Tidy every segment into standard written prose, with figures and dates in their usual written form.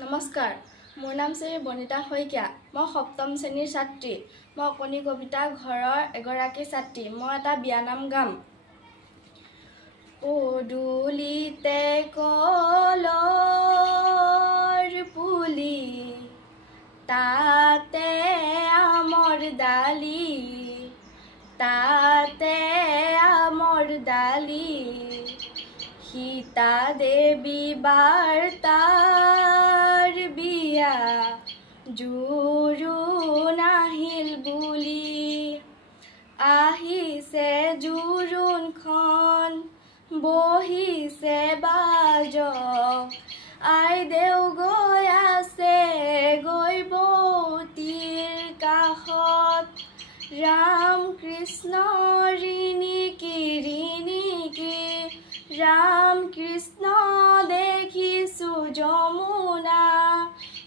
নমস্কাৰ, মোৰ নাম শ্ৰী বনিতা শইকীয়া। মই সপ্তম শ্ৰেণীৰ ছাত্ৰী। মই অকণি কবিতা ঘৰৰ এগৰাকী ছাত্ৰী। মই এটা বিয়ানাম গাম। পদূলিতে কলৰ পুলি, তাতে আমৰ ডালি, তাতে আমৰ ডালি, সীতা দেৱী বাৰ্তাৰ বিয়া জোৰোণ আহিল বুলি, আহিছে জোৰোণখন বহিছে বাজ, আইদেউ গৈ আছে গৈবতীৰ কাষত, ৰাম কৃষ্ণ ৰিণিকি ৰিণিকি, ৰাম কৃষ্ণ দেখিছো যমুনা,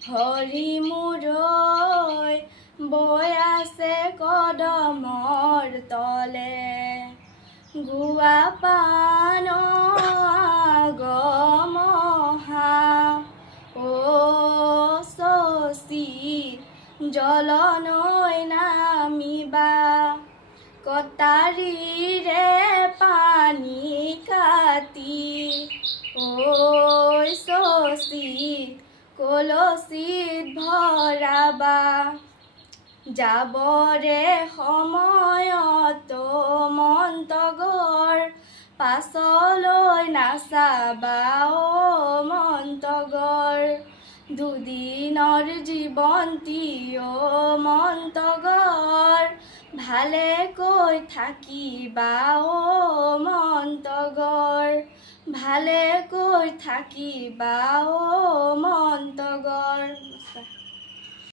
হৰি মূৰৈ বৈ আছে কদমৰ তলে, গুৱা পান আগমহা, অ শশী জলনৈ নামিবা, কটাৰীৰে পানী কাটি, ঐ শশী কলচীত ভৰাবা, যাবৰে সময়ত মন্তগৰ, পাছলৈ নাচাবা অ মন্তগৰ, দুদিনৰ জীৱন্তী অ মন্তগৰ, ভালেকৈ থাকিবা অ মন্তগৰ, ভালেকৈ থাকিবা অ মন্তগৰ।